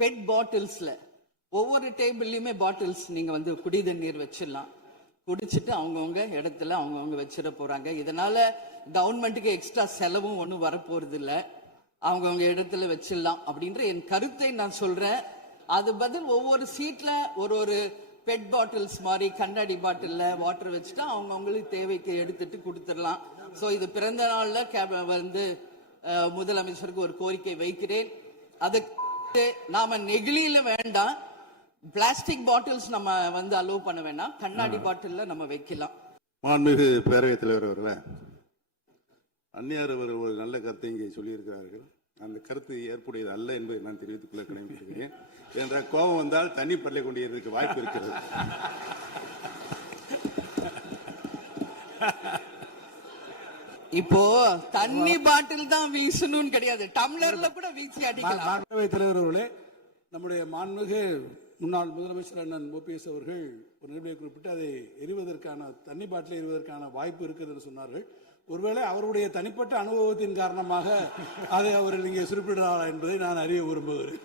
Bed பாட்டில்ஸ்ல ஒவ்வொரு டேபிள்லயுமே bottles நீங்க வந்து குடி தண்ணீர் வச்சிடலாம். குடிச்சிட்டு அவங்கவுங்க இடத்துல அவங்கவுங்க வச்சிட போறாங்க. இதனால கவர்மெண்ட்டுக்கு எக்ஸ்ட்ரா செலவும் ஒன்றும் வரப்போறது இல்லை. அவங்கவுங்க இடத்துல வச்சிடலாம் அப்படின்ற என் கருத்தை நான் சொல்றேன். அது பதில் ஒவ்வொரு சீட்ல ஒரு பெட் பாட்டில்ஸ் மாதிரி கண்ணாடி பாட்டில்ல வாட்டர் வச்சுட்டா அவங்கவுங்களுக்கு தேவைக்கு எடுத்துட்டு கொடுத்துடலாம். ஸோ இது பிறந்த நாள்ல வந்து முதலமைச்சருக்கு ஒரு கோரிக்கை வைக்கிறேன். அதுக்கு நாம நெகிழியில வேண்டாம், பிளாஸ்டிக் பாட்டில்ஸ் நம்ம வந்து அலோவ் பண்ண வேண்டாம், கண்ணாடி பாட்டில்ல நம்ம வைக்கலாம். மாண்புமிகு பேரவைத் தலைவர் அவர்களே, அந்நியார் அவர் ஒரு நல்ல கருத்தை இங்கே சொல்லியிருக்கிறார்கள். அந்த கருத்து ஏற்புடையது அல்ல என்பதை நான் தெரிவித்துக் கொள்ள கடமைப்பட்டிருக்கிறேன். என்ற கோபம் வந்தால் தண்ணி பள்ளி கொண்டிருக்க வாய்ப்பு இருக்கிறது. இப்போ தண்ணி பாட்டில் தான் வீசணும் கிடையாது, டம்ளர்ல கூட வீசி அடிக்கலாம். தலைவர் அவர்களே, நம்முடைய மாண்புமிகு முன்னாள் முதலமைச்சர் அண்ணன் ஓபிஎஸ் அவர்கள் ஒரு நிலையை குறிப்பிட்டு அதை எரிவதற்கான தண்ணி பாட்டில் எரிவதற்கான வாய்ப்பு இருக்குது என்று சொன்னார்கள். ஒருவேளை அவருடைய தனிப்பட்ட அனுபவத்தின் காரணமாக அதை அவர் இங்கே குறிப்பிடுகிறாரா என்பதை நான் அறிய விரும்புகிறேன்.